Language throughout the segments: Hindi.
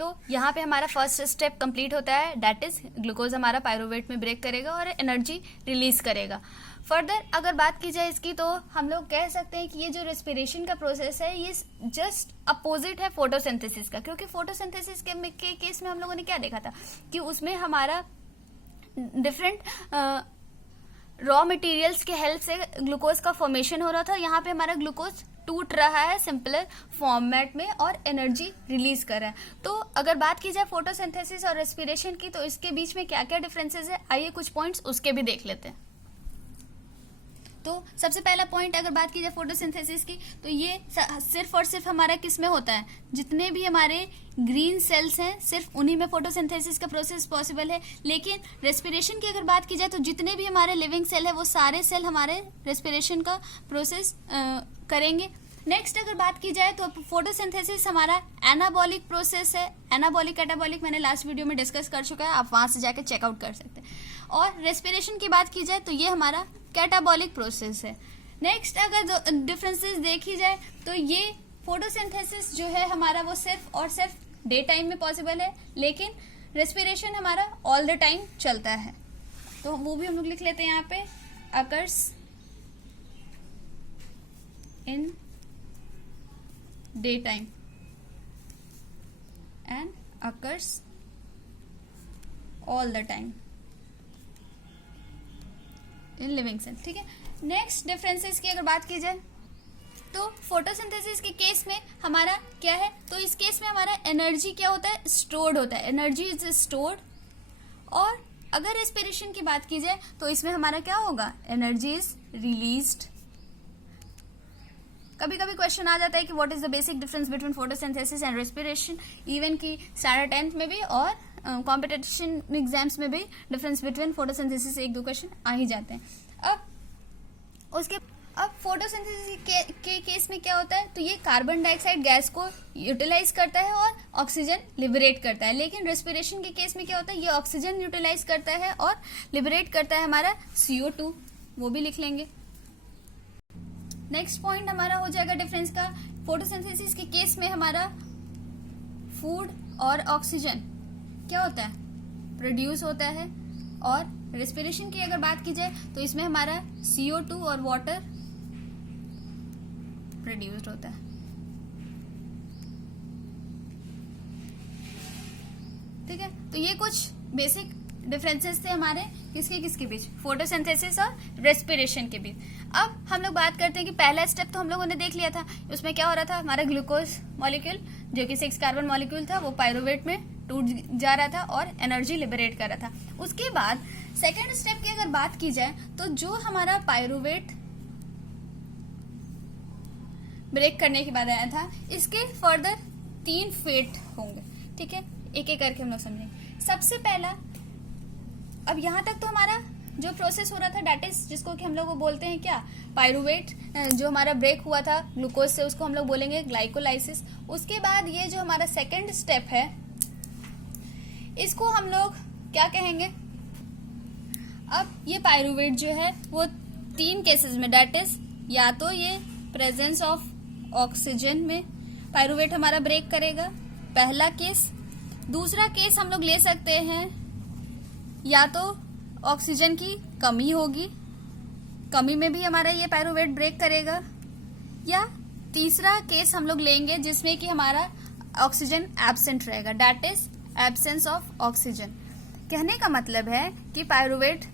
तो यहाँ पे हमारा फर्स्ट स्टेप कंप्लीट होता है, दैट इज ग्लूकोज हमारा पायरूवेट में ब्रेक करेगा और एनर्जी रिलीज करेगा। फर्दर अगर बात की जाए इसकी, तो हम लोग कह सकते हैं कि ये जो रेस्पिरेशन का प्रोसेस है ये जस्ट अपोजिट है फोटोसिंथेसिस का, क्योंकि फोटोसिंथेसिस के केस में हम लोगों ने क्या देखा था कि उसमें हमारा डिफरेंट रॉ मटेरियल्स के हेल्प से ग्लूकोज का फॉर्मेशन हो रहा था। यहाँ पे हमारा ग्लूकोज टूट रहा है सिंपलर फॉर्मेट में और एनर्जी रिलीज कर रहा है। तो अगर बात की जाए फोटोसिंथेसिस और रेस्पिरेशन की, तो इसके बीच में क्या क्या डिफरेंसेस है, आइए कुछ पॉइंट्स उसके भी देख लेते हैं। तो सबसे पहला पॉइंट अगर बात की जाए फोटोसिंथेसिस की, तो ये सिर्फ और सिर्फ हमारा किस में होता है, जितने भी हमारे ग्रीन सेल्स हैं सिर्फ उन्हीं में फोटोसिंथेसिस का प्रोसेस पॉसिबल है। लेकिन रेस्पिरेशन की अगर बात की जाए तो जितने भी हमारे लिविंग सेल है वो सारे सेल हमारे रेस्पिरेशन का प्रोसेस करेंगे। नेक्स्ट अगर बात की जाए तो फोटोसिंथेसिस हमारा एनाबॉलिक प्रोसेस है। एनाबॉलिक कैटाबॉलिक मैंने लास्ट वीडियो में डिस्कस कर चुका है, आप वहां से जाके चेकआउट कर सकते हैं। और रेस्पिरेशन की बात की जाए तो ये हमारा कैटाबॉलिक प्रोसेस है। नेक्स्ट अगर डिफरेंसेस देखी जाए तो ये फोटोसिंथेसिस जो है हमारा वो सिर्फ और सिर्फ डे टाइम में पॉसिबल है, लेकिन रेस्पिरेशन हमारा ऑल द टाइम चलता है। तो वो भी हम लोग लिख लेते हैं यहाँ पे, occurs in day time and occurs all the time in living cell. ठीक है, नेक्स्ट डिफरेंसेस की अगर बात की जाए तो फोटोसिंथेसिस के केस में हमारा क्या है, तो इस केस में हमारा एनर्जी क्या होता है, स्टोर्ड होता है, एनर्जी इज स्टोर्ड। और अगर रेस्पिरेशन की बात की जाए तो इसमें हमारा क्या होगा, एनर्जी इज रिलीज्ड। कभी कभी क्वेश्चन आ जाता है कि what is the basic difference between photosynthesis and respiration, even की स्टैंडर्ड 10th में भी और कॉम्पिटिशन एग्जाम्स में भी डिफरेंस बिटवीन फोटोसिंथेसिस एक दो क्वेश्चन आ ही जाते हैं। अब फोटोसिंथेसिस के केस में क्या होता है, तो ये कार्बन डाइऑक्साइड गैस को यूटिलाइज करता है और ऑक्सीजन लिबरेट करता है। लेकिन रेस्पिरेशन के केस में क्या होता है, ये ऑक्सीजन यूटिलाइज करता है और लिबरेट करता है हमारा CO2, वो भी लिख लेंगे। नेक्स्ट पॉइंट हमारा हो जाएगा डिफरेंस का, फोटोसिंथेसिस के केस में हमारा फूड और ऑक्सीजन क्या होता है, प्रोड्यूस होता है। और रेस्पिरेशन की अगर बात की जाए तो इसमें हमारा CO2 और वाटर प्रोड्यूस्ड होता है। ठीक है, तो ये कुछ बेसिक डिफरेंसेस थे हमारे किसके बीच, फोटोसिंथेसिस और रेस्पिरेशन के बीच। अब हम लोग बात करते हैं कि पहला स्टेप तो हम लोगों ने देख लिया था, उसमें क्या हो रहा था, हमारा ग्लूकोज मॉलिक्यूल जो कि 6 कार्बन मॉलिक्यूल था वो पायरूवेट में टूट जा रहा था और एनर्जी लिबरेट कर रहा था। उसके बाद सेकेंड स्टेप की अगर बात की जाए तो जो हमारा पायरूवेट ब्रेक करने के बाद आया था, इसके फर्दर 3 फेट होंगे। ठीक है, एक एक करके हम लोग समझेंगे। सबसे पहला, अब यहां तक तो हमारा जो प्रोसेस हो रहा था डेट इज, जिसको कि हम लोग बोलते हैं क्या, पायरूवेट जो हमारा ब्रेक हुआ था ग्लूकोज से, उसको हम लोग बोलेंगे ग्लाइकोलाइसिस। उसके बाद ये जो हमारा सेकेंड स्टेप है इसको हम लोग क्या कहेंगे, अब ये पायरूवेट जो है वो 3 केसेस में, डेट इज या तो ये प्रेजेंस ऑफ ऑक्सीजन में पायरूवेट हमारा ब्रेक करेगा, पहला केस। दूसरा केस हम लोग ले सकते हैं या तो ऑक्सीजन की कमी होगी, कमी में भी हमारा ये पायरूवेट ब्रेक करेगा, या तीसरा केस हम लोग लेंगे जिसमें कि हमारा ऑक्सीजन एब्सेंट रहेगा, that is absence of oxygen. कहने का मतलब है कि पायरूवेट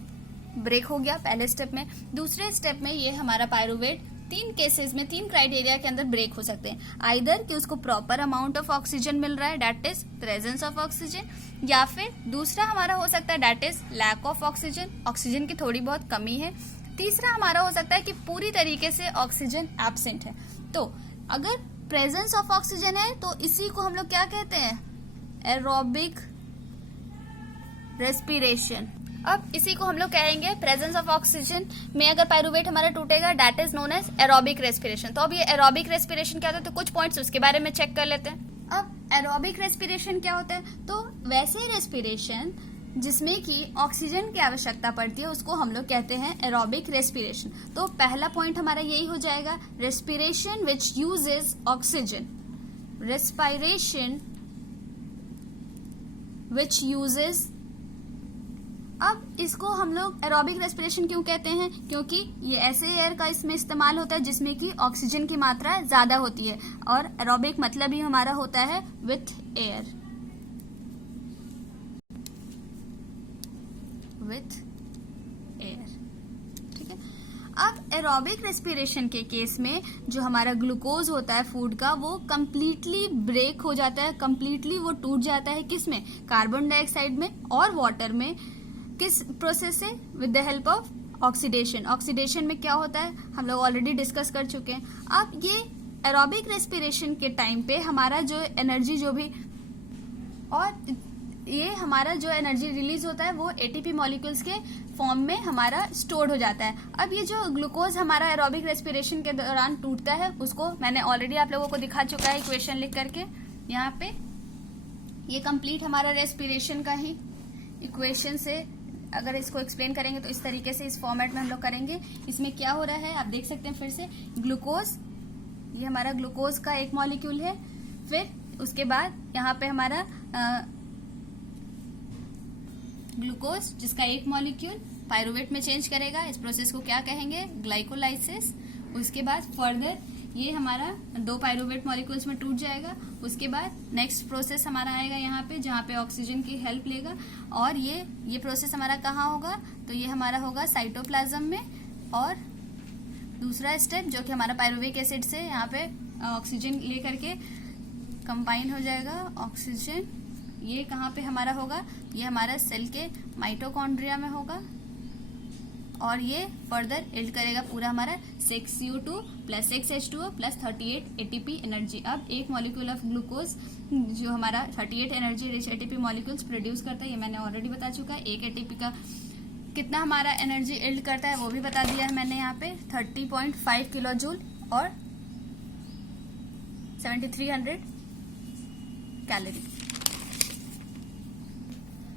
ब्रेक हो गया पहले स्टेप में, दूसरे स्टेप में ये हमारा पायरूवेट 3 केसेस में 3 क्राइटेरिया के अंदर ब्रेक हो सकते हैं। आइदर कि उसको प्रॉपर अमाउंट ऑफ ऑक्सीजन मिल रहा है, that is presence of oxygen, या फिर दूसरा हमारा हो सकता है that is lack of oxygen, oxygen की थोड़ी बहुत कमी है। तीसरा हमारा हो सकता है कि पूरी तरीके से ऑक्सीजन एब्सेंट है। तो अगर प्रेजेंस ऑफ ऑक्सीजन है तो इसी को हम लोग क्या कहते हैं, एरोबिक रेस्पिरेशन। अब इसी को हम लोग कहेंगे प्रेजेंस ऑफ ऑक्सीजन में अगर पायरूवेट हमारा टूटेगा, that is known as aerobic respiration. तो अब ये एरोबिक रेस्पिरेशन क्या होता है, तो कुछ पॉइंट्स उसके बारे में चेक कर लेते हैं। अब एरोबिक रेस्पिरेशन क्या होता है, तो वैसे रेस्पिरेशन जिसमें कि ऑक्सीजन की आवश्यकता पड़ती है उसको हम लोग कहते हैं एरोबिक रेस्पिरेशन। तो पहला पॉइंट हमारा यही हो जाएगा, respiration which uses oxygen, respiration which uses, अब इसको हम लोग एरोबिक रेस्पिरेशन क्यों कहते हैं, क्योंकि ये ऐसे एयर का इसमें इस्तेमाल होता है जिसमें कि ऑक्सीजन की मात्रा ज्यादा होती है, और एरोबिक मतलब ही हमारा होता है विथ एयर, विथ एयर। ठीक है, अब एरोबिक रेस्पिरेशन के केस में जो हमारा ग्लूकोज होता है फूड का, वो कंप्लीटली ब्रेक हो जाता है, कंप्लीटली वो टूट जाता है, किसमें, कार्बन डाइऑक्साइड में और वाटर में। किस प्रोसेस से, with the help of oxidation. Oxidation में क्या होता है हम लोग ऑलरेडी डिस्कस कर चुके हैं। अब ये एरोबिक रेस्पिरेशन के टाइम पे हमारा जो एनर्जी जो भी, और ये हमारा जो एनर्जी रिलीज होता है वो एटीपी मॉलिक्यूल्स के फॉर्म में हमारा स्टोर हो जाता है। अब ये जो ग्लूकोज हमारा एरोबिक रेस्पिरेशन के दौरान टूटता है, उसको मैंने ऑलरेडी आप लोगों को दिखा चुका है इक्वेशन लिख करके यहाँ पे। ये कंप्लीट हमारा रेस्पिरेशन का ही इक्वेशन से अगर इसको एक्सप्लेन करेंगे तो इस तरीके से, इस फॉर्मेट में हम लोग करेंगे। इसमें क्या हो रहा है आप देख सकते हैं फिर से, ग्लूकोज, ये हमारा ग्लूकोज का एक मॉलिक्यूल है, फिर उसके बाद यहाँ पे हमारा ग्लूकोज जिसका एक मॉलिक्यूल पायरुवेट में चेंज करेगा, इस प्रोसेस को क्या कहेंगे, ग्लाइकोलाइसिस। उसके बाद फर्दर ये हमारा 2 पायरुवेट मॉलिक्यूल्स में टूट जाएगा। उसके बाद नेक्स्ट प्रोसेस हमारा आएगा यहाँ पे, जहाँ पे ऑक्सीजन की हेल्प लेगा, और ये प्रोसेस हमारा कहाँ होगा, तो ये हमारा होगा साइटोप्लाज्म में। और दूसरा स्टेप जो कि हमारा पायरुविक एसिड से यहाँ पे ऑक्सीजन ले करके कंबाइन हो जाएगा ऑक्सीजन, ये कहाँ पे हमारा होगा, ये हमारा सेल के माइटोकॉन्ड्रिया में होगा, और ये फर्दर एल्ड करेगा पूरा हमारा 6CO2 plus 6H2O plus 38 ATP energy. अब एक मॉलिक्यूल ऑफ ग्लूकोज जो हमारा 38 energy rich ATP molecules produce करता है, ये मैंने ऑलरेडी बता चुका है। एक ATP का कितना हमारा एनर्जी एल्ड करता है वो भी बता दिया है मैंने यहाँ पे, 30.5 किलो जूल और 7300 कैलोरी।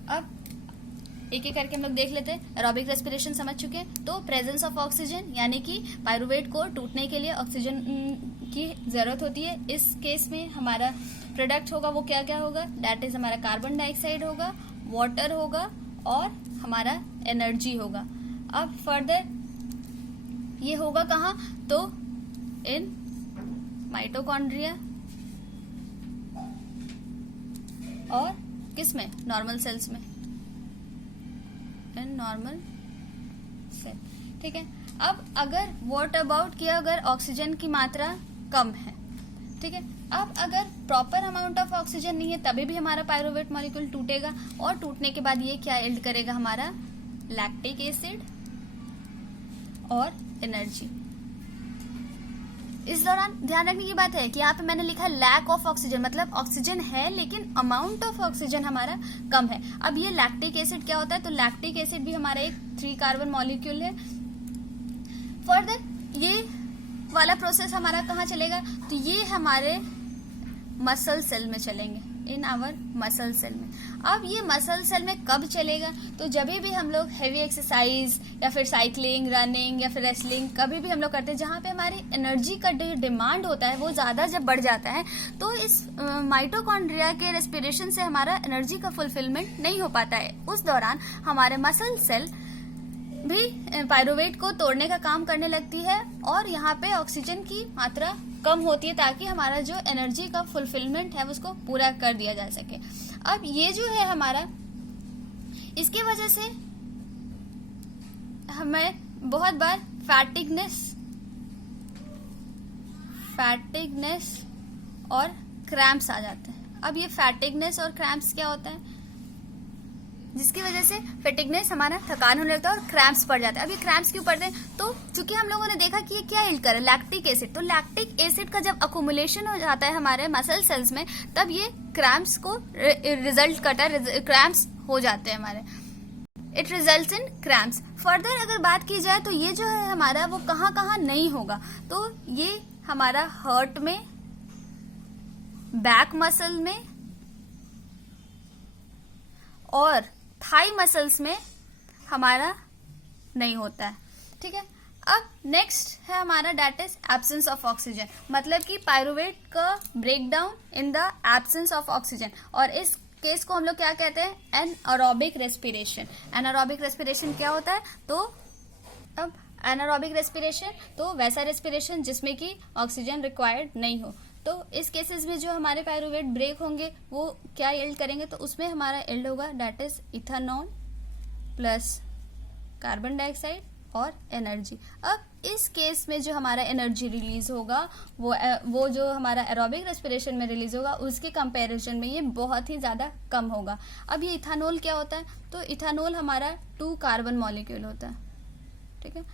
अब एक एक करके हम लोग देख लेते हैं। एरोबिक रेस्पिरेशन समझ चुके हैं, तो प्रेजेंस ऑफ ऑक्सीजन यानी कि पायरुवेट को टूटने के लिए ऑक्सीजन की जरूरत होती है। इस केस में हमारा प्रोडक्ट होगा वो क्या क्या होगा, दैट इज हमारा कार्बन डाइऑक्साइड होगा, वाटर होगा और हमारा एनर्जी होगा। अब फर्दर ये होगा कहाँ, तो इन माइटोकॉन्ड्रिया और किस में, नॉर्मल सेल्स में, इन नॉर्मल सेल। ठीक है, अब अगर व्हाट अबाउट कि अगर ऑक्सीजन की मात्रा कम है, ठीक है, अब अगर प्रॉपर अमाउंट ऑफ ऑक्सीजन नहीं है तभी भी हमारा पायरुवेट मॉलिक्यूल टूटेगा, और टूटने के बाद ये क्या एल्ड करेगा, हमारा लैक्टिक एसिड और एनर्जी। इस दौरान ध्यान रखने की बात है कि यहाँ पे मैंने लिखा है लैक ऑफ ऑक्सीजन, मतलब ऑक्सीजन है लेकिन अमाउंट ऑफ ऑक्सीजन हमारा कम है। अब ये लैक्टिक एसिड क्या होता है, तो लैक्टिक एसिड भी हमारा एक 3 कार्बन मॉलिक्यूल है। फर्दर ये वाला प्रोसेस हमारा कहाँ चलेगा, तो ये हमारे मसल सेल में चलेंगे, इन आवर मसल सेल में। अब ये मसल सेल में कब चलेगा, तो जब भी हम लोग हैवी एक्सरसाइज या फिर साइकिलिंग, रनिंग या फिर रेसलिंग कभी भी हम लोग करते हैं जहाँ पे हमारी एनर्जी का जो डिमांड होता है वो ज्यादा जब बढ़ जाता है, तो इस माइटोकॉन्ड्रिया के रेस्पिरेशन से हमारा एनर्जी का फुलफिलमेंट नहीं हो पाता है। उस दौरान हमारे मसल सेल भी पायरुवेट को तोड़ने का काम करने लगती है और यहाँ पे ऑक्सीजन की मात्रा कम होती है ताकि हमारा जो एनर्जी का फुलफिलमेंट है उसको पूरा कर दिया जा सके। अब ये जो है हमारा, इसके वजह से हमें बहुत बार फैटिगनेस और क्रैम्प्स आ जाते हैं। अब ये फैटिगनेस और क्रैम्प्स क्या होता है, जिसकी वजह से फैटिगनेस हमारा थकान होने लगता है और क्रैम्प्स पड़ जाता है। अब ये क्रैम्प्स क्यों पड़ते हैं, तो चूंकि हम लोगों ने देखा कि ये क्या हिल कर है, लैक्टिक एसिड, तो लैक्टिक एसिड का जब अकुमुलेशन हो जाता है हमारे मसल सेल्स में तब ये क्रैम्प्स को रिजल्ट करता है, क्रैम्प्स हो जाते हैं हमारे, it results in cramps. Further अगर बात की जाए तो ये जो है हमारा वो कहाँ कहाँ नहीं होगा, तो ये हमारा हार्ट में, बैक मसल में और थाई मसल्स में हमारा नहीं होता है। ठीक है, अब नेक्स्ट है हमारा that is absence of oxygen, मतलब कि पायरुवेट का break down in the absence of oxygen, और इस केस को हम लोग क्या कहते हैं, एनारोबिक रेस्पिरेशन। एनारोबिक रेस्पिरेशन क्या होता है, तो अब एनारोबिक रेस्पिरेशन तो वैसा रेस्पिरेशन जिसमें कि ऑक्सीजन रिक्वायर्ड नहीं हो। तो इस केसेस में जो हमारे पायरुवेट ब्रेक होंगे वो क्या यील्ड करेंगे, तो उसमें हमारा यील्ड होगा that is ethanol plus carbon dioxide और एनर्जी। अब इस केस में जो हमारा एनर्जी रिलीज होगा वो जो हमारा एरोबिक रेस्पिरेशन में रिलीज होगा उसके कंपैरिजन में ये बहुत ही ज़्यादा कम होगा। अब ये इथेनॉल क्या होता है, तो इथेनॉल हमारा 2 कार्बन मॉलिक्यूल होता है, ठीक है।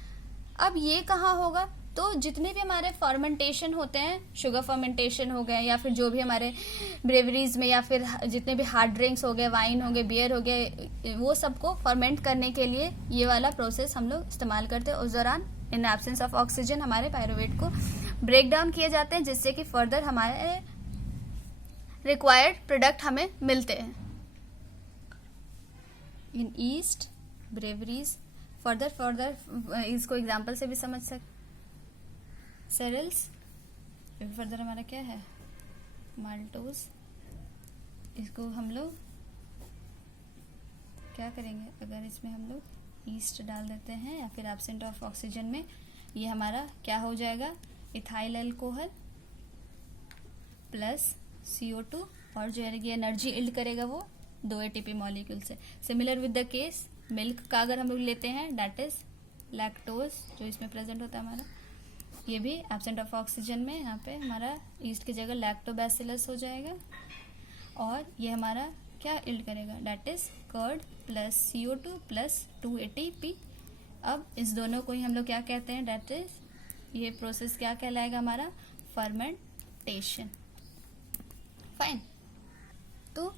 अब ये कहाँ होगा, तो जितने भी हमारे फर्मेंटेशन होते हैं, शुगर फर्मेंटेशन हो गए या फिर जो भी हमारे ब्रेवरीज में या फिर जितने भी हार्ड ड्रिंक्स हो गए, वाइन हो गए, बियर हो गए, वो सबको फर्मेंट करने के लिए ये वाला प्रोसेस हम लोग इस्तेमाल करते हैं। उस दौरान इन एब्सेंस ऑफ ऑक्सीजन हमारे पायरुवेट को ब्रेक डाउन किए जाते हैं जिससे कि फर्दर हमारे रिक्वायर्ड प्रोडक्ट हमें मिलते हैं। इन ईस्ट ब्रेवरीज फर्दर इसको एग्जाम्पल से भी समझ सकते, सेरेल्स, फर्दर हमारा क्या है, माल्टोज। इसको हम लोग क्या करेंगे, अगर इसमें हम लोग ईस्ट डाल देते हैं या फिर एब्सेंट ऑफ ऑक्सीजन में, ये हमारा क्या हो जाएगा, इथाइल अल्कोहल प्लस CO2 और जो है एनर्जी इल्ड करेगा वो 2 ATP मॉलिक्यूल से। Similar with the case milk का अगर हम लोग लेते हैं दैट इज लैक्टोज, जो इसमें प्रेजेंट होता है हमारा, ये भी एब्सेंट ऑफ ऑक्सीजन में यहाँ पे हमारा ईस्ट की जगह लैक्टोबैसिलस हो जाएगा और ये हमारा क्या इल्ड करेगा, that is curd plus CO2 plus 2 ATP। अब इस दोनों को ही हम लोग क्या कहते हैं, दैट इज ये प्रोसेस क्या कहलाएगा हमारा, फर्मेंटेशन। फाइन। तो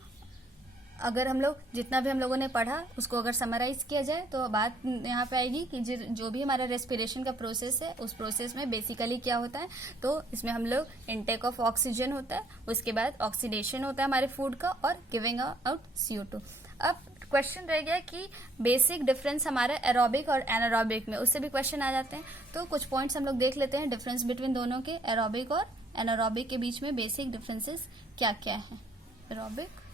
अगर हम लोग जितना भी हम लोगों ने पढ़ा उसको अगर समराइज किया जाए तो बात यहाँ पे आएगी कि जो भी हमारा रेस्पिरेशन का प्रोसेस है उस प्रोसेस में बेसिकली क्या होता है, तो इसमें हम लोग इनटेक ऑफ ऑक्सीजन होता है, उसके बाद ऑक्सीडेशन होता है हमारे फूड का और गिविंग आउट CO2। अब क्वेश्चन रह गया कि बेसिक डिफरेंस हमारा एरोबिक और एनारोबिक में, उससे भी क्वेश्चन आ जाते हैं। तो कुछ पॉइंट्स हम लोग देख लेते हैं डिफरेंस बिटवीन दोनों के, एरोबिक और एनारोबिक के बीच में बेसिक डिफरेंसेस क्या क्या है। एरोबिक,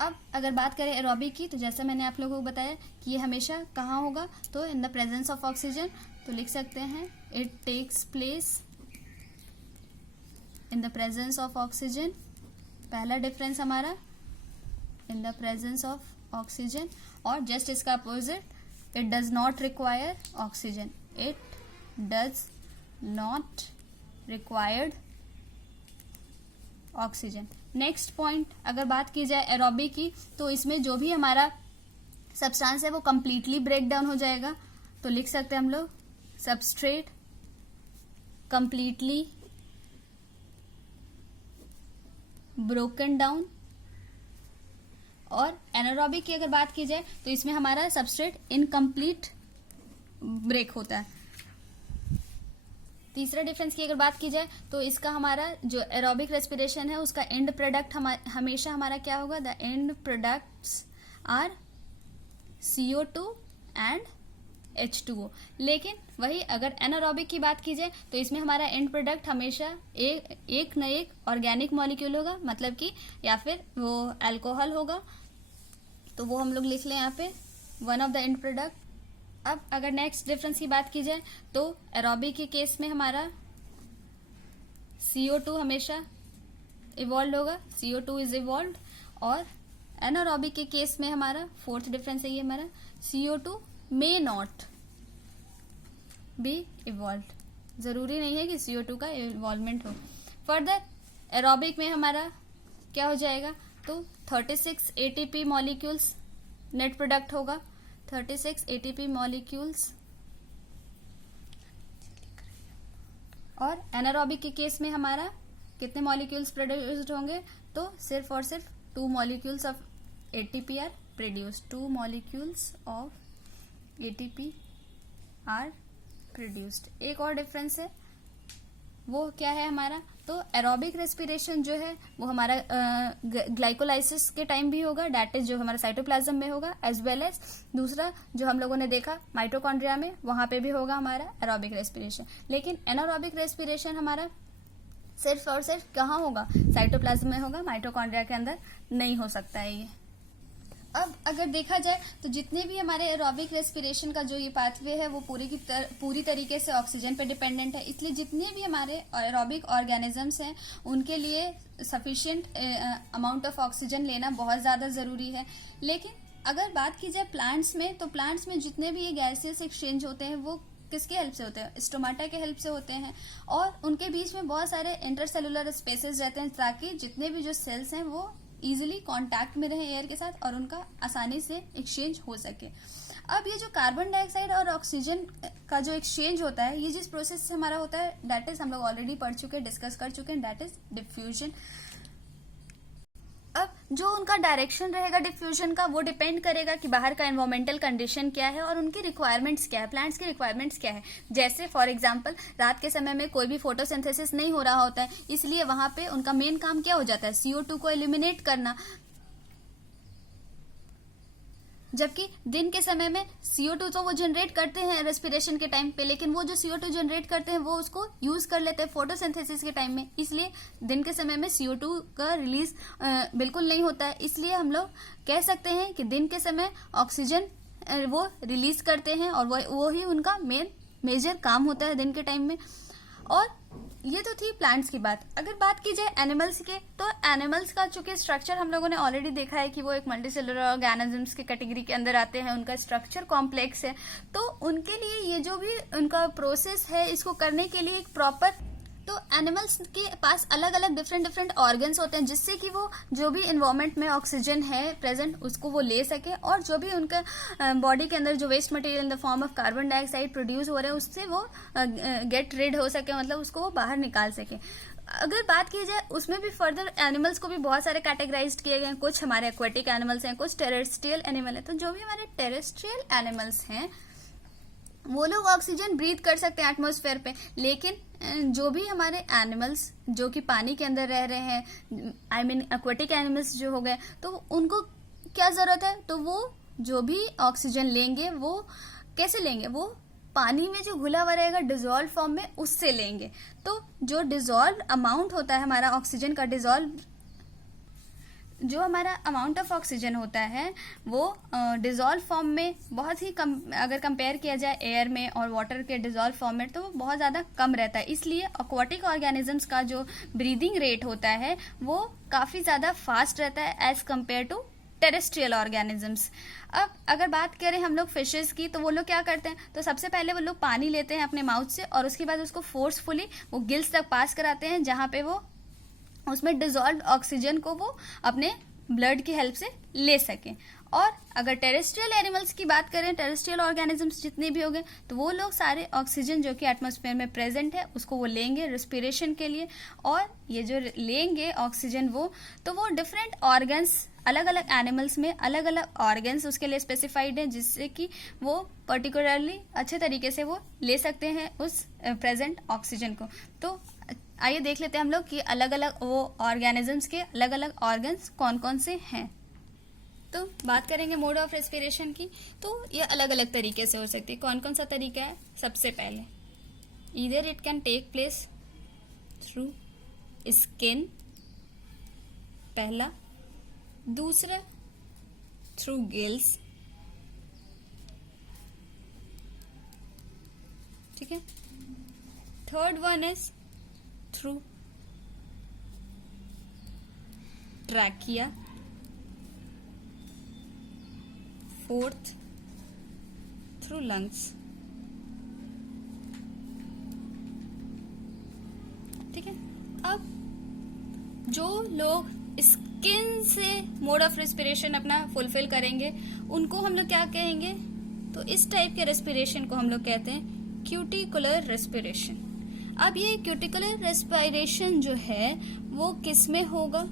अब अगर बात करें एरोबिक की, तो जैसे मैंने आप लोगों को बताया कि ये हमेशा कहाँ होगा, तो in the presence of oxygen. तो लिख सकते हैं it takes place in the presence of oxygen. पहला डिफरेंस हमारा in the presence of oxygen. और जस्ट इसका opposite, it does not require oxygen, it does not required oxygen. Next point अगर बात की जाए एरोबिक की, तो इसमें जो भी हमारा सब्सटेंस है वो कंप्लीटली ब्रेक डाउन हो जाएगा। तो लिख सकते हैं हम लोग सबस्ट्रेट कंप्लीटली ब्रोकन डाउन। और एनारोबिक की अगर बात की जाए तो इसमें हमारा सबस्ट्रेट इनकम्प्लीट ब्रेक होता है। तीसरा डिफरेंस की अगर बात की जाए तो इसका हमारा जो एरोबिक रेस्पिरेशन है उसका एंड प्रोडक्ट हमेशा हमारा क्या होगा, the end products are CO2 and H2O। लेकिन वही अगर एनारोबिक की बात की जाए तो इसमें हमारा एंड प्रोडक्ट हमेशा एक न एक ऑर्गेनिक मॉलिक्यूल होगा, मतलब कि या फिर वो अल्कोहल होगा, तो वो हम लोग लिख लें यहाँ पे one of the end product. अब अगर नेक्स्ट डिफरेंस की बात की जाए तो एरोबिक के केस में हमारा CO2 हमेशा इवॉल्व होगा, CO2 इज इवॉल्व। और एनारोबिक के केस में हमारा फोर्थ डिफरेंस है ये हमारा, CO2 may not be evolve. जरूरी नहीं है कि CO2 का इवॉल्वमेंट हो। फर्दर एरोबिक में हमारा क्या हो जाएगा, तो 36 ATP मॉलिक्यूल्स नेट प्रोडक्ट होगा, 36 ATP मॉलिक्यूल्स। और एनारोबिक के केस में हमारा कितने मॉलिक्यूल्स प्रोड्यूस्ड होंगे, तो सिर्फ और सिर्फ 2 molecules of ATP are produced, 2 molecules of ATP are produced. एक और डिफरेंस है वो क्या है हमारा, तो एरोबिक रेस्पिरेशन जो है वो हमारा ग्लाइकोलाइसिस के टाइम भी होगा, दैट इज जो हमारा साइटोप्लाज्म में होगा, एज वेल एज दूसरा जो हम लोगों ने देखा माइटोकॉन्ड्रिया में, वहां पे भी होगा हमारा एरोबिक रेस्पिरेशन। लेकिन एनारोबिक रेस्पिरेशन हमारा सिर्फ और सिर्फ कहाँ होगा, साइटोप्लाज्म में होगा, माइटोकॉन्ड्रिया के अंदर नहीं हो सकता है ये। अब अगर देखा जाए तो जितने भी हमारे एरोबिक रेस्पिरेशन का जो ये पाथवे है वो पूरी तरीके से ऑक्सीजन पे डिपेंडेंट है, इसलिए जितने भी हमारे एरोबिक ऑर्गेनिजम्स हैं उनके लिए सफिशिएंट अमाउंट ऑफ ऑक्सीजन लेना बहुत ज़्यादा ज़रूरी है। लेकिन अगर बात की जाए प्लांट्स में, तो प्लांट्स में जितने भी ये गैसेस एक्सचेंज होते हैं वो किसके हेल्प से होते हैं, स्टोमाटा के हेल्प से होते हैं, और उनके बीच में बहुत सारे इंटरसेलुलर स्पेसेस रहते हैं ताकि जितने भी जो सेल्स हैं वो इजिली कांटेक्ट में रहे एयर के साथ और उनका आसानी से एक्सचेंज हो सके। अब ये जो कार्बन डाइऑक्साइड और ऑक्सीजन का जो एक्सचेंज होता है, ये जिस प्रोसेस से हमारा होता है दैट इज हम लोग ऑलरेडी पढ़ चुके हैं, डिस्कस कर चुके हैं, दैट इज डिफ्यूजन। अब जो उनका डायरेक्शन रहेगा डिफ्यूजन का वो डिपेंड करेगा कि बाहर का एनवायरमेंटल कंडीशन क्या है और उनकी रिक्वायरमेंट्स क्या है, प्लांट्स की रिक्वायरमेंट्स क्या है। जैसे फॉर एग्जांपल रात के समय में कोई भी फोटोसिंथेसिस नहीं हो रहा होता है, इसलिए वहां पे उनका मेन काम क्या हो जाता है, CO2 को एलिमिनेट करना। जबकि दिन के समय में CO2 तो वो जनरेट करते हैं रेस्पिरेशन के टाइम पे, लेकिन वो जो CO2 जनरेट करते हैं वो उसको यूज कर लेते हैं फोटोसिंथेसिस के टाइम में, इसलिए दिन के समय में CO2 का रिलीज बिल्कुल नहीं होता है। इसलिए हम लोग कह सकते हैं कि दिन के समय ऑक्सीजन वो रिलीज करते हैं और वो ही उनका मेजर काम होता है दिन के टाइम में। और ये तो थी प्लांट्स की बात। अगर बात की जाए एनिमल्स के, तो एनिमल्स का चूंकि स्ट्रक्चर हम लोगों ने ऑलरेडी देखा है कि वो एक मल्टीसेलुलर ऑर्गेनिजम्स की कैटेगरी के अंदर आते हैं, उनका स्ट्रक्चर कॉम्प्लेक्स है, तो उनके लिए ये जो भी उनका प्रोसेस है इसको करने के लिए एक प्रॉपर, तो एनिमल्स के पास अलग अलग डिफरेंट ऑर्गन्स होते हैं जिससे कि वो जो भी इन्वायरमेंट में ऑक्सीजन है प्रेजेंट उसको वो ले सके, और जो भी उनका बॉडी के अंदर जो waste material in the form of carbon dioxide produce हो रहा है उससे वो गेट रिड हो सके, मतलब उसको वो बाहर निकाल सके। अगर बात की जाए उसमें भी फर्दर एनिमल्स को भी बहुत सारे कैटेगराइज किए गए हैं, कुछ हमारे एक्वेटिक एनिमल्स हैं, कुछ टेरेस्ट्रियल एनिमल है। तो जो भी हमारे टेरेस्ट्रियल एनिमल्स हैं वो लोग ऑक्सीजन ब्रीथ कर सकते हैं एटमॉस्फेयर पे, लेकिन जो भी हमारे एनिमल्स जो कि पानी के अंदर रह रहे हैं, आई मीन एक्वेटिक एनिमल्स जो हो गए, तो उनको क्या जरूरत है, तो वो जो भी ऑक्सीजन लेंगे वो कैसे लेंगे, वो पानी में जो घुला हुआ रहेगा डिजोल्व फॉर्म में उससे लेंगे। तो जो डिजोल्व अमाउंट होता है हमारा ऑक्सीजन का, जो हमारा अमाउंट ऑफ ऑक्सीजन होता है वो डिजोल्व फॉर्म में बहुत ही कम, अगर कंपेयर किया जाए एयर में और वाटर के डिजोल्व फॉर्म में, तो वो बहुत ज़्यादा कम रहता है। इसलिए एक्वाटिक ऑर्गेनिजम्स का जो ब्रीदिंग रेट होता है वो काफ़ी ज़्यादा फास्ट रहता है as compare to terrestrial organisms. अब अगर बात करें हम लोग फिशेस की, तो वो लोग क्या करते हैं, तो सबसे पहले वो लोग पानी लेते हैं अपने माउथ से और उसके बाद उसको फोर्सफुली वो गिल्स तक पास कराते हैं, जहाँ पे वो उसमें डिजोल्व ऑक्सीजन को वो अपने ब्लड की हेल्प से ले सकें। और अगर टेरेस्ट्रियल एनिमल्स की बात करें, टेरेस्ट्रियल ऑर्गेनिजम्स जितने भी हो गए, तो वो लोग सारे ऑक्सीजन जो कि एटमॉस्फेयर में प्रेजेंट है उसको वो लेंगे रेस्पिरेशन के लिए, और ये जो लेंगे ऑक्सीजन तो वो डिफरेंट ऑर्गन्स, अलग अलग एनिमल्स में अलग अलग ऑर्गन्स उसके लिए स्पेसिफाइड है, जिससे कि वो पर्टिकुलरली अच्छे तरीके से वो ले सकते हैं उस प्रेजेंट ऑक्सीजन को। तो आइए देख लेते हैं हम लोग कि अलग अलग वो ऑर्गेनिजम्स के अलग अलग ऑर्गन्स कौन कौन से हैं। तो बात करेंगे मोड ऑफ रेस्पिरेशन की, तो ये अलग अलग तरीके से हो सकती है। कौन कौन सा तरीका है, सबसे पहले either it can take place through skin, पहला, दूसरा थ्रू गिल्स, ठीक है, third one is through trachea, fourth through lungs, ठीक है। अब जो लोग स्किन से मोड ऑफ रेस्पिरेशन अपना फुलफिल करेंगे उनको हम लोग क्या कहेंगे, तो इस टाइप के रेस्पिरेशन को हम लोग कहते हैं क्यूटिकुलर रेस्पिरेशन। अब ये क्यूटिकुलर रेस्पिरेशन जो है वो किस में होगा,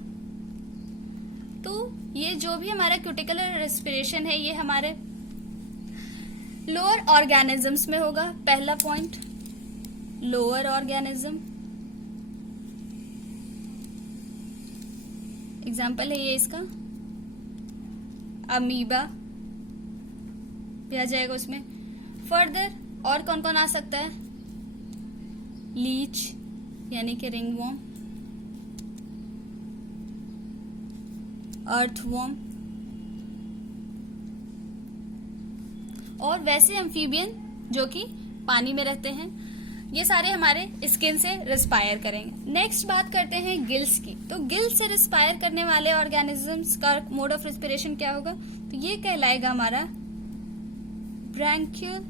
तो ये जो भी हमारा क्यूटिकुलर रेस्पिरेशन है ये हमारे लोअर ऑर्गेनिजम्स में होगा। पहला पॉइंट, लोअर ऑर्गेनिज्म, एग्जाम्पल है ये इसका अमीबा भी आ जाएगा उसमें। फर्दर और कौन कौन आ सकता है, लीच यानी कि रिंगवॉर्म, अर्थवर्म, और वैसे एम्फीबियन जो कि पानी में रहते हैं, ये सारे हमारे स्किन से रिस्पायर करेंगे। नेक्स्ट बात करते हैं गिल्स की। तो गिल्स से रिस्पायर करने वाले ऑर्गेनिजम्स का मोड ऑफ रेस्पिरेशन क्या होगा? तो ये कहलाएगा हमारा ब्रैंकियल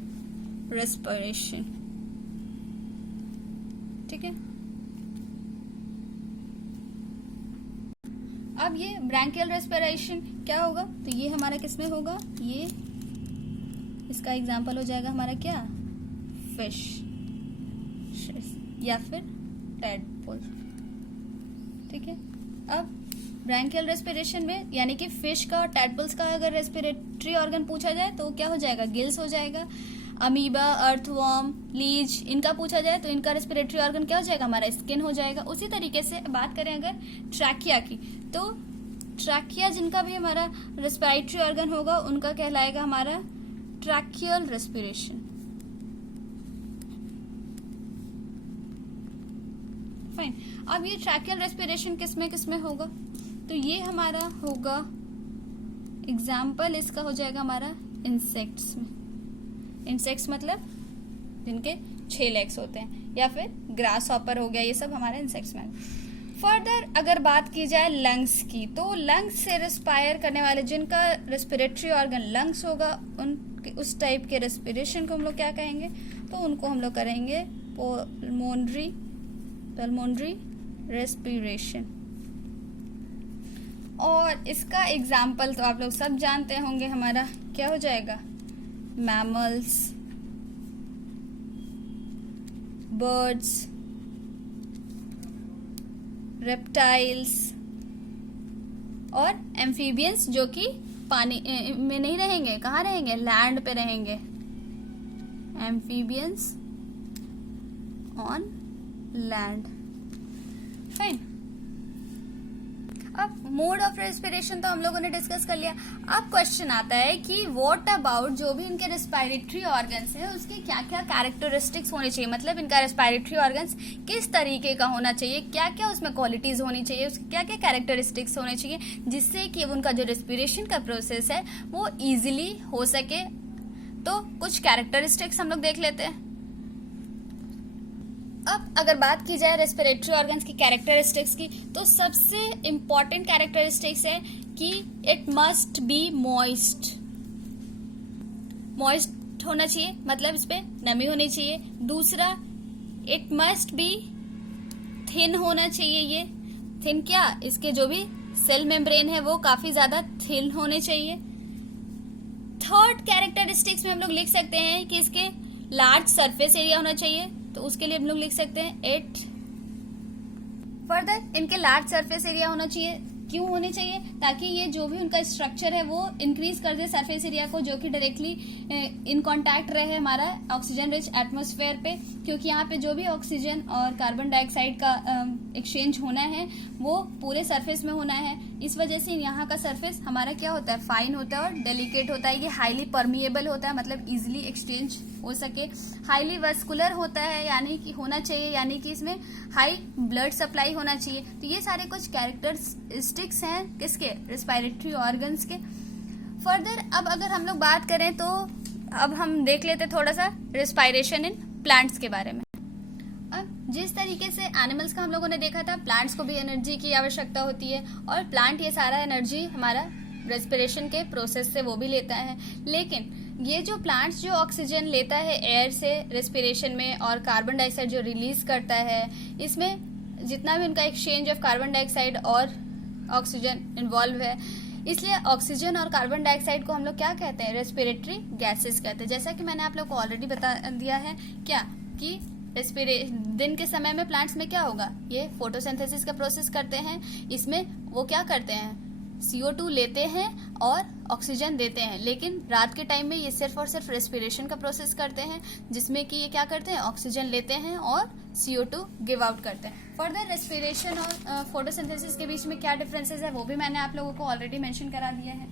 रेस्पिरेशन। ठीक है, अब ये ब्रैंकियल रेस्पिरेशन क्या होगा? तो ये हमारा किसमें होगा? ये इसका एग्जाम्पल हो जाएगा हमारा क्या? फिश या फिर टैडपोल। ठीक है, अब ब्रैंकियल रेस्पिरेशन में यानी कि फिश का और टैडपोल्स का अगर रेस्पिरेटरी ऑर्गन पूछा जाए तो क्या हो जाएगा? गिल्स हो जाएगा। अमीबा, अर्थवर्म, लीच, इनका पूछा जाए तो इनका रेस्पिरेटरी ऑर्गन क्या हो जाएगा? हमारा स्किन हो जाएगा। उसी तरीके से बात करें अगर ट्रैकिया की, तो ट्रैकिया जिनका भी हमारा रेस्पिरेटरी ऑर्गन होगा उनका कहलाएगा हमारा ट्रैकियल रेस्पिरेशन। फाइन। अब ये ट्रैकियल रेस्पिरेशन किसमें होगा? तो ये हमारा होगा, एग्जाम्पल इसका हो जाएगा हमारा इंसेक्ट्स में। इंसेक्ट्स मतलब जिनके 6 लेग्स होते हैं, या फिर ग्रास हॉपर हो गया, ये सब हमारे इंसेक्ट्स में। फर्दर अगर बात की जाए लंग्स की, तो लंग्स से रिस्पायर करने वाले जिनका रेस्पिरेटरी ऑर्गन लंग्स होगा उनके उस टाइप के रेस्पिरेशन को हम लोग क्या कहेंगे? तो उनको हम लोग करेंगे पल्मोनरी रेस्पिरेशन। और इसका एग्जाम्पल तो आप लोग सब जानते होंगे, हमारा क्या हो जाएगा? मैमल्स, बर्ड्स, रेप्टाइल्स और एम्फीबियंस जो कि पानी में नहीं रहेंगे, कहाँ रहेंगे? लैंड पे रहेंगे। Amphibians on land. फाइन। अब मोड ऑफ रेस्पिरेशन तो हम लोगों ने डिस्कस कर लिया। अब क्वेश्चन आता है कि व्हाट अबाउट जो भी इनके रेस्पिरेटरी ऑर्गन्स है उसके क्या क्या कैरेक्टरिस्टिक्स होने चाहिए, मतलब इनका रेस्पिरेटरी ऑर्गन्स किस तरीके का होना चाहिए, क्या क्या उसमें क्वालिटीज होनी चाहिए, उसके क्या क्या कैरेक्टरिस्टिक्स होने चाहिए जिससे कि उनका जो रेस्पिरेशन का प्रोसेस है वो इजिली हो सके। तो कुछ कैरेक्टरिस्टिक्स हम लोग देख लेते हैं। अब अगर बात की जाए रेस्पिरेटरी ऑर्गन्स की कैरेक्टरिस्टिक्स की, तो सबसे इंपॉर्टेंट कैरेक्टरिस्टिक्स है कि इट मस्ट बी मॉइस्ट होना चाहिए, मतलब इस पे नमी होनी चाहिए। दूसरा, इट मस्ट बी थिन होना चाहिए। ये थिन क्या? इसके जो भी सेल मेम्ब्रेन है वो काफी ज्यादा थिन होने चाहिए। थर्ड कैरेक्टरिस्टिक्स में हम लोग लिख सकते हैं कि इसके लार्ज सरफेस एरिया होना चाहिए, तो उसके लिए हम लोग लिख सकते हैं 8। फर्दर इनके लार्ज सरफेस एरिया होना चाहिए। क्यों होने चाहिए? ताकि ये जो भी उनका स्ट्रक्चर है वो इंक्रीज कर दे सरफेस एरिया को, जो कि डायरेक्टली इन कांटेक्ट रहे हमारा ऑक्सीजन रिच एटमॉस्फेयर पे, क्योंकि यहाँ पे जो भी ऑक्सीजन और कार्बन डाइऑक्साइड का एक्सचेंज होना है वो पूरे सरफेस में होना है। इस वजह से यहाँ का सरफेस हमारा क्या होता है? फाइन होता है और डेलिकेट होता है। ये हाईली परमिएबल होता है, मतलब इजिली एक्सचेंज हो सके। हाईली वस्कुलर होता है, यानी कि होना चाहिए, यानी कि इसमें हाई ब्लड सप्लाई होना चाहिए। तो ये सारे कुछ कैरेक्टरिस्टिक्स हैं किसके? रेस्पिरेटरी ऑर्गन्स के। फर्दर अब अगर हम लोग बात करें तो अब हम देख लेते थोड़ा सा रेस्पिरेशन इन प्लांट्स के बारे में। अब जिस तरीके से एनिमल्स का हम लोगों ने देखा था, प्लांट्स को भी एनर्जी की आवश्यकता होती है और प्लांट ये सारा एनर्जी हमारा रेस्पिरेशन के प्रोसेस से वो भी लेता है। लेकिन ये जो प्लांट्स जो ऑक्सीजन लेता है एयर से रेस्पिरेशन में और कार्बन डाइऑक्साइड जो रिलीज करता है, इसमें जितना भी उनका एक्सचेंज ऑफ कार्बन डाइऑक्साइड और ऑक्सीजन इन्वॉल्व है, इसलिए ऑक्सीजन और कार्बन डाइऑक्साइड को हम लोग क्या कहते हैं? रेस्पिरेटरी गैसेस कहते हैं। जैसा कि मैंने आप लोग को ऑलरेडी बता दिया है क्या कि दिन के समय में प्लांट्स में क्या होगा? ये फोटोसिंथेसिस का प्रोसेस करते हैं। इसमें वो क्या करते हैं? CO2 लेते हैं और ऑक्सीजन देते हैं। लेकिन रात के टाइम में ये सिर्फ और सिर्फ रेस्पिरेशन का प्रोसेस करते हैं, जिसमें कि ये क्या करते हैं? ऑक्सीजन लेते हैं और CO2 गिव आउट करते हैं। फर्दर रेस्पिरेशन और फोटोसिंथेसिस के बीच में क्या डिफरेंसेस है वो भी मैंने आप लोगों को ऑलरेडी मेंशन करा दिया है।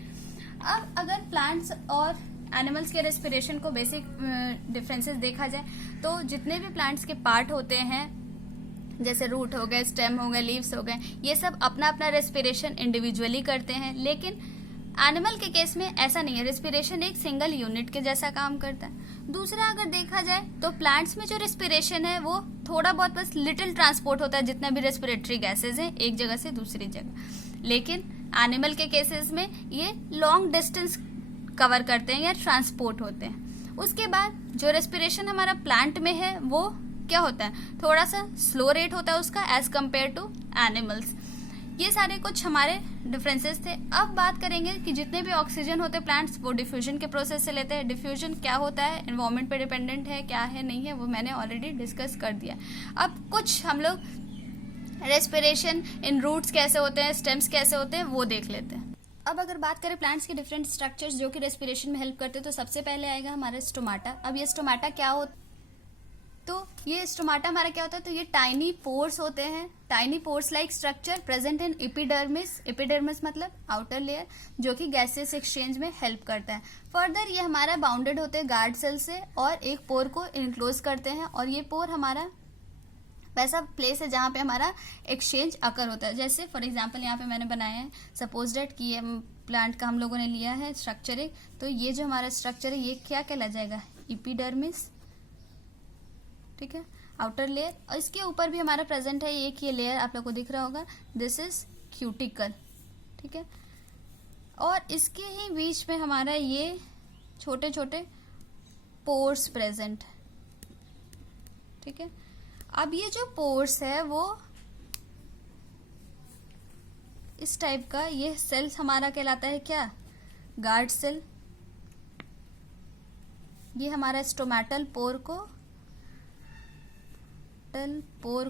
अब अगर प्लांट्स और एनिमल्स के रेस्पिरेशन को बेसिक डिफरेंसेस देखा जाए तो जितने भी प्लांट्स के पार्ट होते हैं जैसे रूट हो गए, स्टेम हो गए, लीव्स हो गए, ये सब अपना अपना रेस्पिरेशन इंडिविजुअली करते हैं। लेकिन एनिमल के केस में ऐसा नहीं है, रेस्पिरेशन एक सिंगल यूनिट के जैसा काम करता है। दूसरा अगर देखा जाए तो प्लांट्स में जो रेस्पिरेशन है वो थोड़ा बहुत बस लिटिल ट्रांसपोर्ट होता है, जितने भी रेस्पिरेटरी गैसेज हैं एक जगह से दूसरी जगह। लेकिन एनिमल के केसेस में ये लॉन्ग डिस्टेंस कवर करते हैं या ट्रांसपोर्ट होते हैं। उसके बाद जो रेस्पिरेशन हमारा प्लांट में है वो क्या होता है, थोड़ा सा स्लो रेट होता है उसका एज कम्पेयर टू एनिमल्स। ये सारे कुछ हमारे डिफरेंसेस थे। अब बात करेंगे कि जितने भी ऑक्सीजन होते हैं प्लांट्स वो डिफ्यूजन के प्रोसेस से लेते हैं। डिफ्यूजन क्या होता है, एनवायरनमेंट पे डिपेंडेंट है, क्या है नहीं है, वो मैंने ऑलरेडी डिस्कस कर दिया। अब कुछ हम लोग रेस्पिरेशन इन रूट्स कैसे होते हैं, स्टेम्स कैसे होते हैं, वो देख लेते हैं। अब अगर बात करें प्लांट्स के डिफरेंट स्ट्रक्चर्स जो कि रेस्पिरेशन में हेल्प करते हैं, तो सबसे पहले आएगा हमारा स्टोमाटा। अब ये स्टोमाटा क्या होता, तो ये स्टोमाटा हमारा क्या होता है, तो ये टाइनी पोर्स होते हैं, tiny pores like structure present in epidermis. Epidermis मतलब आउटर लेयर, जो कि गैसेस एक्सचेंज में हेल्प करता है। फर्दर ये हमारा बाउंडेड होते हैं गार्ड सेल से और एक पोर को इनक्लोज करते हैं, और ये पोर हमारा वैसा प्लेस है जहाँ पे हमारा एक्सचेंज अकर होता है। जैसे फॉर एग्जांपल यहाँ पे मैंने बनाया है, सपोज डेट कि ये प्लांट का हम लोगों ने लिया है स्ट्रक्चर एक, तो ये जो हमारा स्ट्रक्चर है ये क्या कहला जाएगा, एपिडर्मिस, ठीक है, आउटर लेयर। और इसके ऊपर भी हमारा प्रेजेंट है एक ये लेयर, आप लोग को दिख रहा होगा, दिस इज क्यूटिकल, ठीक है। और इसके ही बीच में हमारा ये छोटे छोटे पोर्स प्रेजेंट, ठीक है। अब ये जो पोर्स है वो इस टाइप का, ये सेल हमारा कहलाता है क्या, गार्ड सेल। ये हमारा स्टोमेटल पोर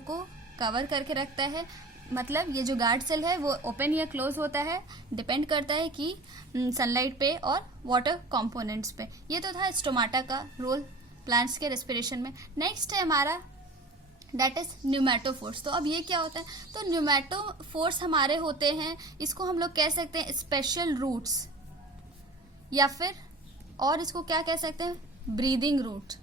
को कवर करके रखता है। मतलब ये जो गार्ड सेल है वो ओपन या क्लोज होता है, डिपेंड करता है कि सनलाइट पे और वाटर कंपोनेंट्स पे। ये तो था स्टोमाटा का रोल प्लांट्स के रेस्पिरेशन में। नेक्स्ट है हमारा दैट इज न्यूमेटोफोर्स। तो अब ये क्या होता है, तो न्यूमेटोफोर्स हमारे होते हैं, इसको हम लोग कह सकते हैं स्पेशल रूट्स, या फिर और इसको क्या कह सकते हैं, ब्रीदिंग रूट,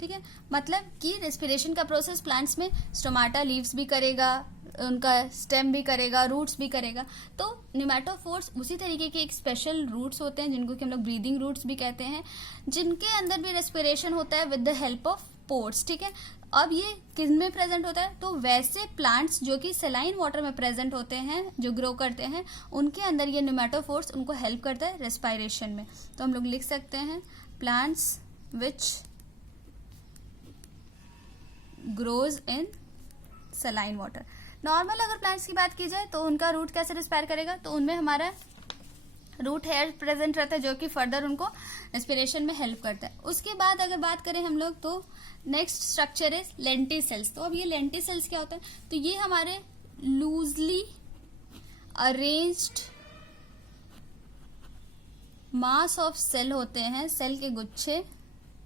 ठीक है। मतलब कि रेस्पिरेशन का प्रोसेस प्लांट्स में स्टोमाटा लीव्स भी करेगा, उनका स्टेम भी करेगा, रूट्स भी करेगा। तो न्यूमेटोफोर्स उसी तरीके के एक स्पेशल रूट्स होते हैं जिनको कि हम लोग ब्रीदिंग रूट्स भी कहते हैं, जिनके अंदर भी रेस्पिरेशन होता है with the help of pores, ठीक है। अब ये किस में प्रेजेंट होता है, तो वैसे प्लांट्स जो कि सलाइन वाटर में प्रेजेंट होते हैं, जो ग्रो करते हैं, उनके अंदर ये न्यूमेटोफोर्स उनको हेल्प करता है रेस्पिरेशन में। तो हम लोग लिख सकते हैं plants which grows in saline water. Normal अगर प्लांट्स की बात की जाए तो उनका रूट कैसे रेस्पायर करेगा, तो उनमें हमारा रूट हेयर प्रेजेंट रहता है जो कि फर्दर उनको रेस्पिरेशन में हेल्प करता है। उसके बाद अगर बात करें हम लोग तो नेक्स्ट स्ट्रक्चर इज लेंटिसेल्स। तो अब ये लेंटिसेल्स क्या होता है, तो ये हमारे loosely arranged mass of cell होते हैं, सेल के गुच्छे,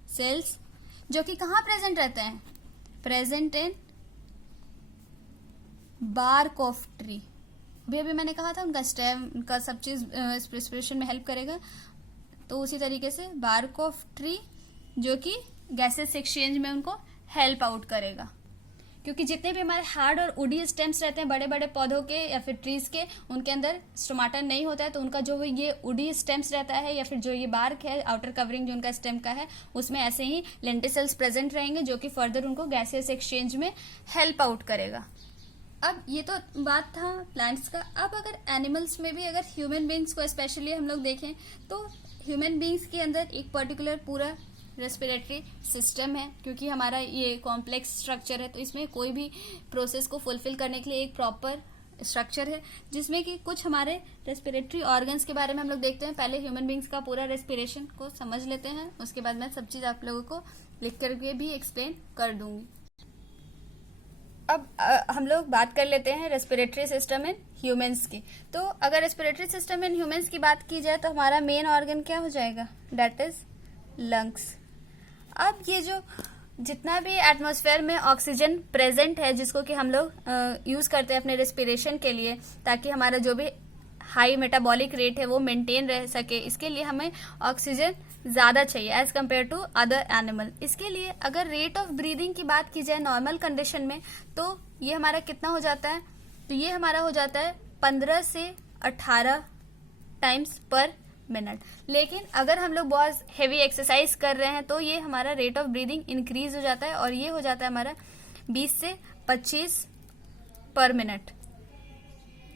सेल्स जो कि कहाँ प्रेजेंट रहते हैं, present in bark of tree. अभी मैंने कहा था उनका स्टेम, उनका सब चीज रेस्पिरेशन में हेल्प करेगा। तो उसी तरीके से बार्क ऑफ ट्री जो कि गैसेस एक्सचेंज में उनको हेल्प आउट करेगा, क्योंकि जितने भी हमारे हार्ड और वुडी स्टेम्स रहते हैं बड़े बड़े पौधों के या फिर ट्रीज के, उनके अंदर स्टोमाटा नहीं होता है, तो उनका जो ये वुडी स्टेम्स रहता है या फिर जो ये बार्क है, आउटर कवरिंग जो उनका स्टेम का है, उसमें ऐसे ही लेंटिसेल्स प्रेजेंट रहेंगे जो कि फर्दर उनको गैसेस एक्सचेंज में हेल्प आउट करेगा। अब ये तो बात था प्लांट्स का। अब अगर एनिमल्स में भी अगर ह्यूमन बींग्स को स्पेशली हम लोग देखें तो ह्यूमन बींग्स के अंदर एक पर्टिकुलर पूरा रेस्पिरेटरी सिस्टम है, क्योंकि हमारा ये कॉम्प्लेक्स स्ट्रक्चर है, तो इसमें कोई भी प्रोसेस को फुलफिल करने के लिए एक प्रॉपर स्ट्रक्चर है, जिसमें कि कुछ हमारे रेस्पिरेटरी ऑर्गन्स के बारे में हम लोग देखते हैं। पहले ह्यूमन बींग्स का पूरा रेस्पिरेशन को समझ लेते हैं, उसके बाद मैं सब चीज आप लोगों को लिख करके भी एक्सप्लेन कर दूंगी। अब हम लोग बात कर लेते हैं रेस्पिरेटरी सिस्टम इन ह्यूमंस की। तो अगर रेस्पिरेटरी सिस्टम इन ह्यूमंस की बात की जाए तो हमारा मेन ऑर्गन क्या हो जाएगा, दैट इज लंग्स। अब ये जो जितना भी एटमॉस्फेयर में ऑक्सीजन प्रेजेंट है, जिसको कि हम लोग यूज करते हैं अपने रेस्पिरेशन के लिए, ताकि हमारा जो भी हाई मेटाबॉलिक रेट है वो मेंटेन रह सके, इसके लिए हमें ऑक्सीजन ज़्यादा चाहिए as compare to other animal. इसके लिए अगर रेट ऑफ ब्रीदिंग की बात की जाए नॉर्मल कंडीशन में, तो ये हमारा कितना हो जाता है, तो ये हमारा हो जाता है 15 से 18 टाइम्स पर मिनट। लेकिन अगर हम लोग बहुत हेवी एक्सरसाइज कर रहे हैं तो ये हमारा रेट ऑफ ब्रीदिंग इंक्रीज हो जाता है और ये हो जाता है हमारा 20 से 25 पर मिनट,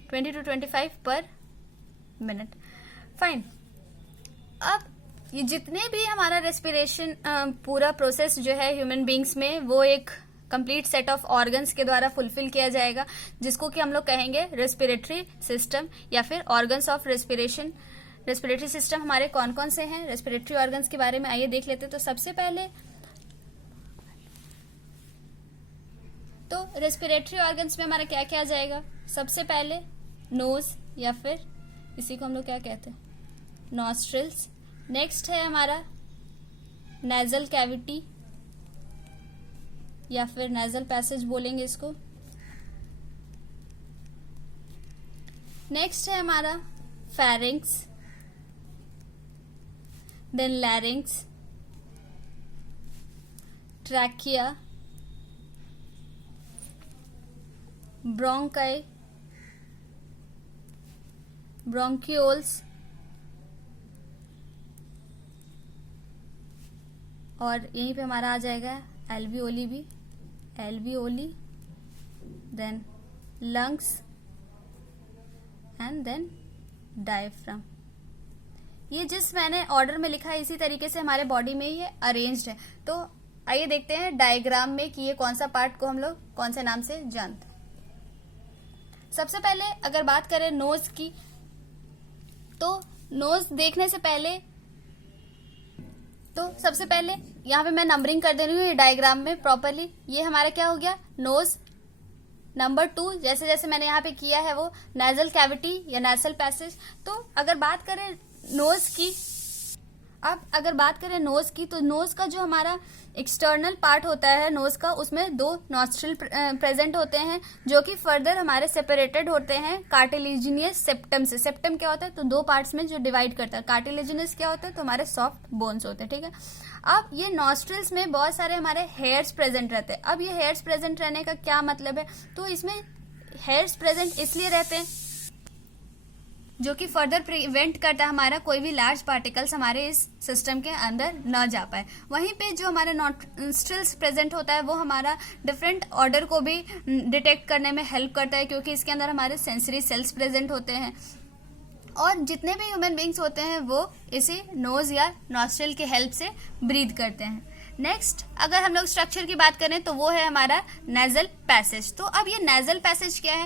20 to 25 पर मिनट। फाइन। अब ये जितने भी हमारा रेस्पिरेशन पूरा प्रोसेस जो है ह्यूमन बींग्स में, वो एक कंप्लीट सेट ऑफ ऑर्गन्स के द्वारा फुलफिल किया जाएगा, जिसको कि हम लोग कहेंगे रेस्पिरेटरी सिस्टम या फिर organs of respiration. Respiratory system हमारे कौन कौन से हैं, रेस्पिरेटरी ऑर्गन्स के बारे में आइए देख लेते हैं। तो सबसे पहले तो रेस्पिरेटरी ऑर्गन्स में हमारा क्या क्या आ जाएगा, सबसे पहले नोज या फिर इसी को हम लोग क्या कहते हैं, नॉस्ट्रिल्स। नेक्स्ट है हमारा नेजल कैविटी या फिर नेजल पैसेज बोलेंगे इसको। नेक्स्ट है हमारा pharynx, then larynx, trachea, bronchi, bronchioles और यहीं पे हमारा आ जाएगा एल्वियोली भी, alveoli, then lungs and then diaphragm. ये जिस मैंने ऑर्डर में लिखा है इसी तरीके से हमारे बॉडी में ये अरेंज्ड है। तो आइए देखते हैं डायग्राम में कि ये कौन सा पार्ट को हम लोग कौन से नाम से जानते हैं। सबसे पहले अगर बात करें नोज की, तो नोज देखने से पहले तो सबसे पहले यहाँ पे मैं नंबरिंग कर दे रही हूँ ये डायग्राम में प्रॉपरली। ये हमारा क्या हो गया, नोज। नंबर 2 जैसे जैसे मैंने यहाँ पे किया है वो नेजल कैविटी या नेजल पैसेज। तो अगर बात करें नोज की, अब अगर बात करें नोज की, तो नोज का जो हमारा एक्सटर्नल पार्ट होता है नोज का, उसमें 2 नॉस्ट्रिल प्रेजेंट होते हैं जो कि फर्दर हमारे सेपरेटेड होते हैं कार्टिलेजिनियस सेप्टम से। सेप्टम क्या होता है, तो 2 पार्ट्स में जो डिवाइड करता है। कार्टिलेजिनियस क्या होता है, तो हमारे सॉफ्ट बोन्स होते हैं, ठीक है। अब ये नॉस्ट्रिल्स में बहुत सारे हमारे हेयर्स प्रेजेंट रहते हैं। अब ये हेयर्स प्रेजेंट रहने का क्या मतलब है, तो इसमें हेयर्स प्रेजेंट इसलिए रहते हैं जो कि फर्दर प्रिवेंट करता है हमारा कोई भी लार्ज पार्टिकल्स हमारे इस सिस्टम के अंदर न जा पाए। वहीं पे जो हमारे नॉस्ट्रिल्स प्रेजेंट होता है वो हमारा डिफरेंट ऑर्डर को भी डिटेक्ट करने में हेल्प करता है, क्योंकि इसके अंदर हमारे सेंसरी सेल्स प्रेजेंट होते हैं। और जितने भी ह्यूमन बींग्स होते हैं वो इसी नोज या नॉस्ट्रिल की हेल्प से ब्रीथ करते हैं। नेक्स्ट अगर हम लोग स्ट्रक्चर की बात करें तो वो है हमारा नेजल पैसेज। तो अब ये नेजल पैसेज क्या है,